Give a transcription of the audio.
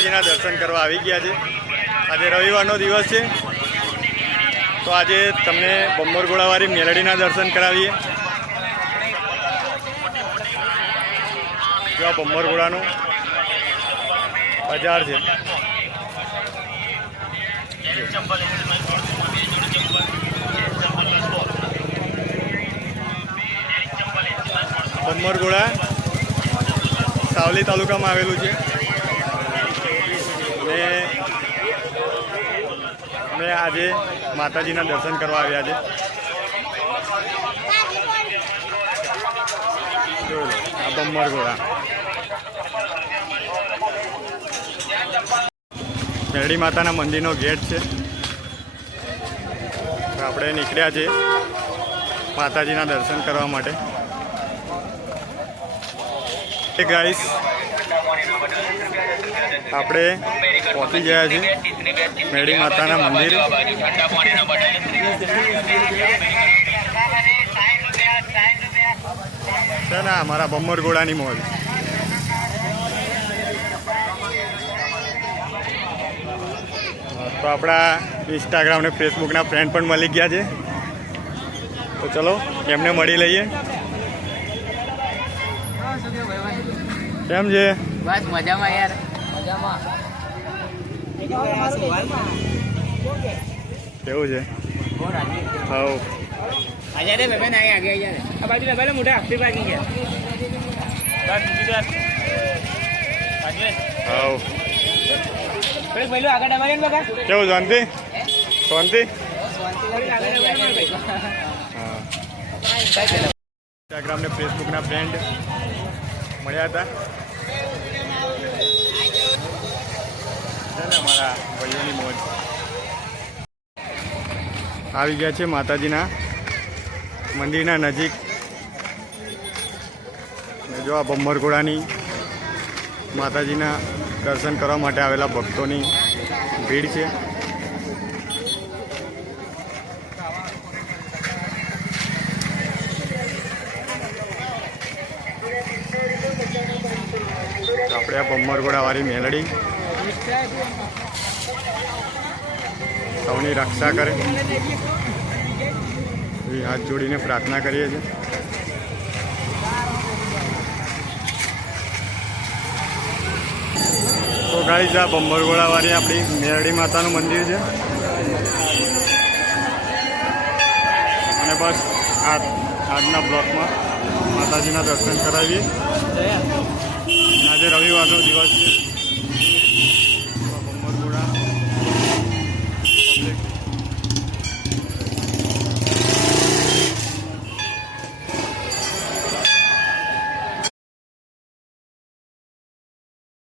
માતાજીના દર્શન કરવા આવી ગયા છે। આજે રવિવારનો દિવસ છે, તો આજે તમને બમ્મરગોળાવાળી મેલડીના દર્શન કરાવીએ। જો આ બમ્મરગોળાનું બજાર છે। બમ્મરગોળા સાવલી તાલુકામાં આવેલું છે અને અમે આજે માતાજીના દર્શન કરવા આવ્યા છે। આ બમ્મરગોળા મેરડી માતાના મંદિરનો ગેટ છે। આપણે નીકળ્યા છે માતાજીના દર્શન કરવા માટે। ગાઈસ આપણે પહોંચી ગયા છીએ મેરડી માતાના મંદિર। છે ને અમારા બમ્મરગોળાની મોજ। તો આપણા ઇન્સ્ટાગ્રામ ને ફેસબુકના ફ્રેન્ડ પણ મળી ગયા છે, તો ચલો એમને મળી લઈએ। કેમ છે? બસ મજામાં યાર, મજામાં। કેવું છે? હા આજા રે બેબે ના આગે આજા રે આ બાજુ બેબે મોઢા આપી બાકી છે બસ બીજી વાર હા પેલો પહેલો આગળ અમારે ને બકા કેવું શાંતિ? શાંતિ? ઇન્સ્ટાગ્રામ ને ફેસબુકના ફ્રેન્ડ મળ્યા હતા છે ને અમારા ભાઈઓની મોજ। આવી ગયા છે માતાજીના મંદિરના નજીક। જો આ બમ્મરગોળાની માતાજીના દર્શન કરવા માટે આવેલા ભક્તોની ભીડ છે। આપણે આ બમ્મરગોળાવાળી મેલડી સૌની રક્ષા કરે એ હાથ જોડીને પ્રાર્થના કરીએ છીએ। તો ગાઈઝ આ બમ્મરગોળાવાળી આપણી મેરડી માતાનું મંદિર છે અને બસ આજના બ્લોકમાં માતાજીના દર્શન કરાવીએ। આજે રવિવારનો દિવસ છે।